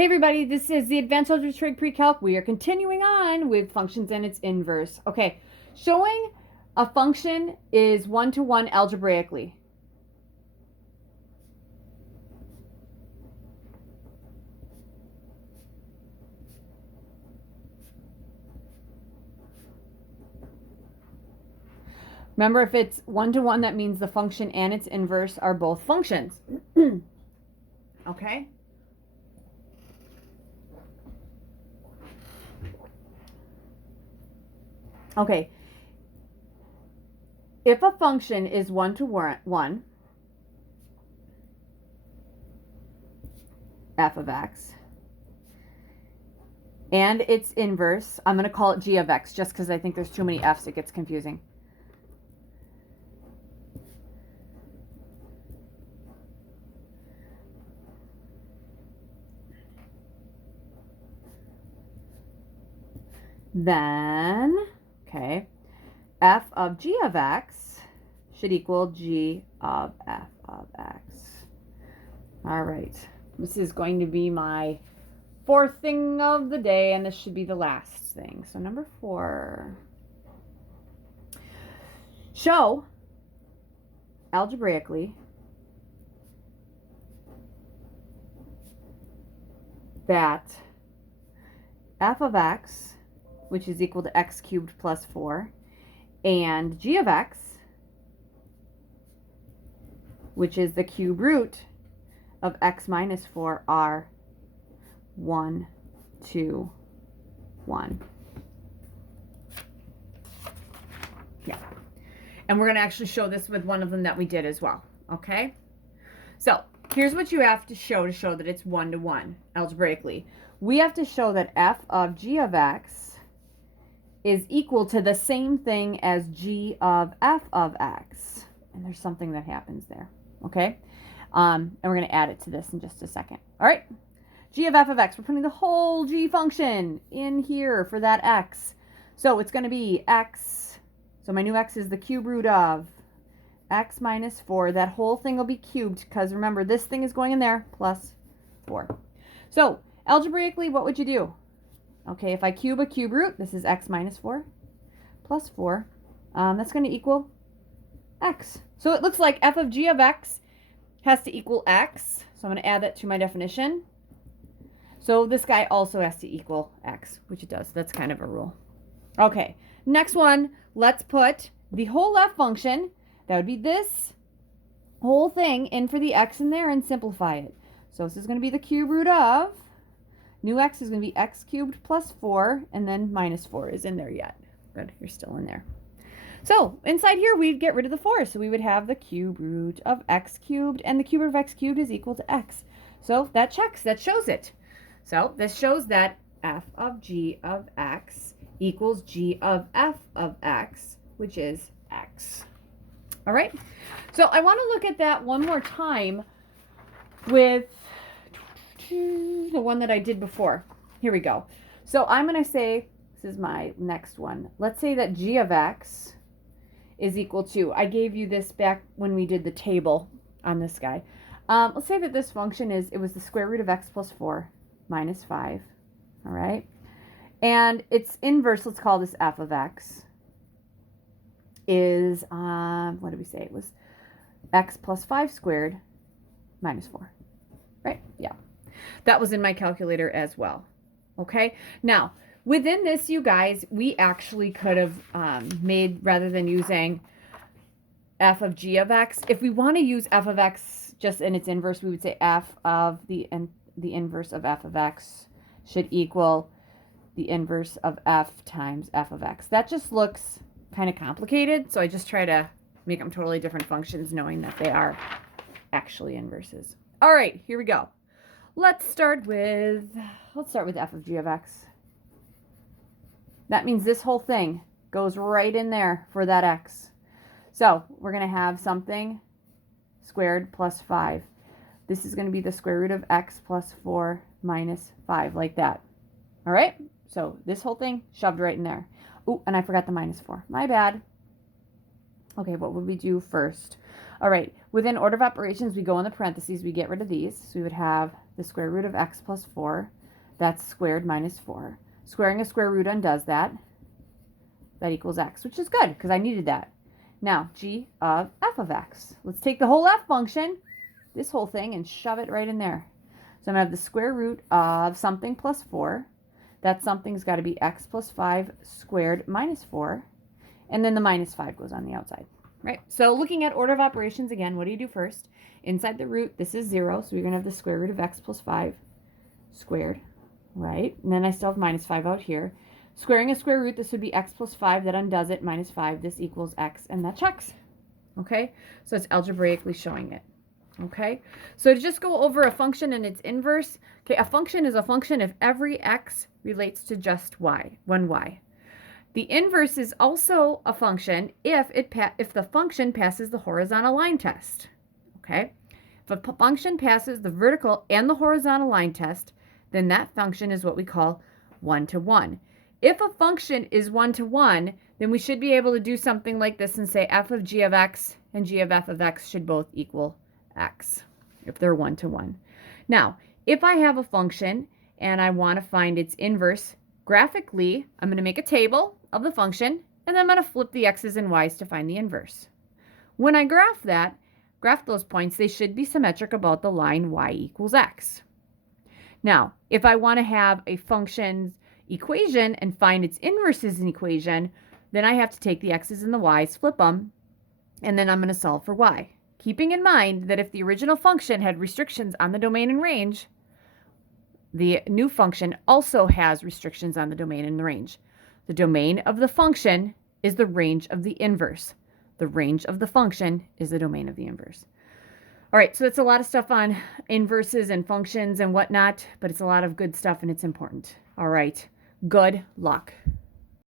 Hey everybody, this is the Advanced Algebra Trig PreCalc. We are continuing on with functions and its inverse. Okay, showing a function is one-to-one algebraically. Remember, if it's one-to-one, that means the function and its inverse are both functions. Okay? Okay. If a function is one-to-one, f of x, and its inverse, I'm going to call it g of x just because I think there's too many f's, it gets confusing. Then, okay, f of g of x should equal g of f of x. All right, this is going to be my fourth thing of the day, and this should be the last thing. So number 4, show algebraically that f of x, which is equal to x cubed plus 4, and g of x, which is the cube root of x minus 4, are 1, 2, 1. Yeah. And we're going to actually show this with one of them that we did as well. Okay? So here's what you have to show that it's one-to-one algebraically. We have to show that f of g of x is equal to the same thing as g of f of x. And there's something that happens there. Okay? And we're going to add it to this in just a second. All right? G of f of x. We're putting the whole g function in here for that x. So it's going to be x. So my new x is the cube root of x minus 4. That whole thing will be cubed because remember, this thing is going in there plus 4. So algebraically, what would you do? Okay, if I cube a cube root, this is x minus 4 plus 4. That's going to equal x. So it looks like f of g of x has to equal x. So I'm going to add that to my definition. So this guy also has to equal x, which it does. That's kind of a rule. Okay, next one, let's put the whole left function, that would be this whole thing, in for the x in there and simplify it. So this is going to be the cube root of, new x is going to be x cubed plus 4, and then minus 4 is in there yet. Good, you're still in there. So inside here, we'd get rid of the 4. So we would have the cube root of x cubed, and the cube root of x cubed is equal to x. So that checks, that shows it. So this shows that f of g of x equals g of f of x, which is x. All right. So I want to look at that one more time with the one that I did before. Here we go. So I'm going to say, this is my next one. Let's say that g of x is equal to, I gave you this back when we did the table on this guy. Let's say that this function is, it was the square root of x plus 4 minus 5. All right. And its inverse, let's call this f of x, is, what did we say? It was x plus 5 squared minus 4. Right? Yeah. That was in my calculator as well. Okay. Now, within this, you guys, we actually could have made, rather than using f of g of x, if we want to use f of x just in its inverse, we would say f of the inverse of f of x should equal the inverse of f times f of x. That just looks kind of complicated, so I just try to make them totally different functions, knowing that they are actually inverses. All right, here we go. Let's start with f of g of x. That means this whole thing goes right in there for that x. So we're going to have something squared plus 5. This is going to be the square root of x plus 4 minus 5, like that. All right? So this whole thing shoved right in there. Oh, and I forgot the minus 4. My bad. Okay, what would we do first? All right, within order of operations, we go in the parentheses. We get rid of these. So we would have the square root of x plus 4. That's squared minus 4. Squaring a square root undoes that. That equals x, which is good because I needed that. Now, g of f of x. Let's take the whole f function, this whole thing, and shove it right in there. So I'm going to have the square root of something plus 4. That something's got to be x plus 5 squared minus 4. And then the minus 5 goes on the outside. Right? So looking at order of operations again, what do you do first? Inside the root, this is 0, so you're going to have the square root of x plus 5 squared. Right? And then I still have minus 5 out here. Squaring a square root, this would be x plus 5. That undoes it. Minus 5. This equals x, and that checks. Okay? So it's algebraically showing it. Okay? So to just go over a function and its inverse, okay, a function is a function if every x relates to just y, one y. The inverse is also a function if the function passes the horizontal line test. Okay? If a function passes the vertical and the horizontal line test, then that function is what we call one-to-one. If a function is one-to-one, then we should be able to do something like this and say f of g of x and g of f of x should both equal x if they're one-to-one. Now, if I have a function and I want to find its inverse graphically, I'm going to make a table of the function and then I'm going to flip the x's and y's to find the inverse. When I graph those points, they should be symmetric about the line y equals x. Now, if I want to have a function's equation and find its inverse as an equation, then I have to take the x's and the y's, flip them, and then I'm going to solve for y. Keeping in mind that if the original function had restrictions on the domain and range, the new function also has restrictions on the domain and the range. The domain of the function is the range of the inverse. The range of the function is the domain of the inverse. All right, so it's a lot of stuff on inverses and functions and whatnot, but it's a lot of good stuff and it's important. All right, good luck.